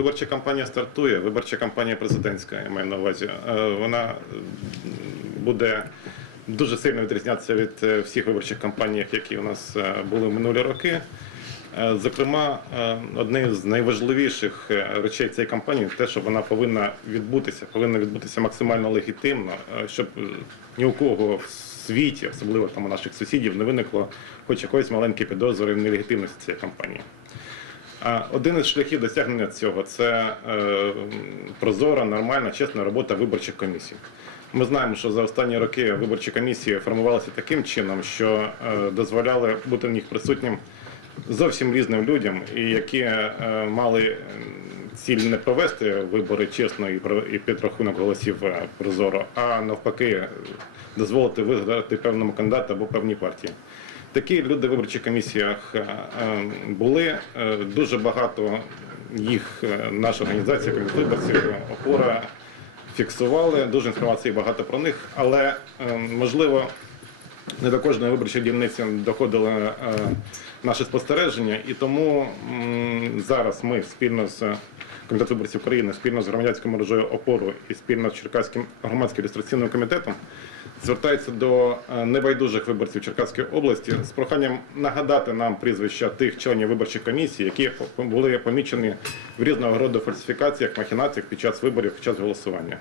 Виборча кампанія стартує, виборча кампанія президентська, я маю на увазі. Е, Вона буде дуже сильно відрізнятися від е, всіх виборчих кампаній, які у нас е, були в минулі роки. Е, Зокрема, е, одне з найважливіших е, речей цієї кампанії те, що вона повинна відбутися, повинна відбутися максимально легітимно, е, щоб е, ні у кого в світі, особливо там у наших сусідів, не виникло хоч якоїсь маленької підозри в нелегітимності цієї кампанії. Один із шляхів досягнення цього це е, прозора, нормальна, чесна робота виборчих комісій. Ми знаємо, що за останні роки виборчі комісії формувалися таким чином, що е, дозволяли бути в них присутнім зовсім різним людям, і які е, мали ціль не провести вибори чесно і підрахунок голосів е, прозоро, а навпаки дозволити виграти певному кандидату або певній партії. Такі люди в виборчих комісіях е, е, були. Дуже багато їх наша організація комітет виборців опора фіксували. Дуже інформації багато про них, але можливо не до кожної виборчої дільниці доходило е, наше спостереження, і тому зараз ми спільно з Комітетом виборців України, спільно з громадянською мережею опору і спільно з Черкаським громадським реєстраційним комітетом звертаються до е, небайдужих виборців Черкаської області з проханням нагадати нам прізвища тих членів виборчих комісій, які були помічені в різного роду фальсифікаціях, махінаціях під час виборів, під час голосування.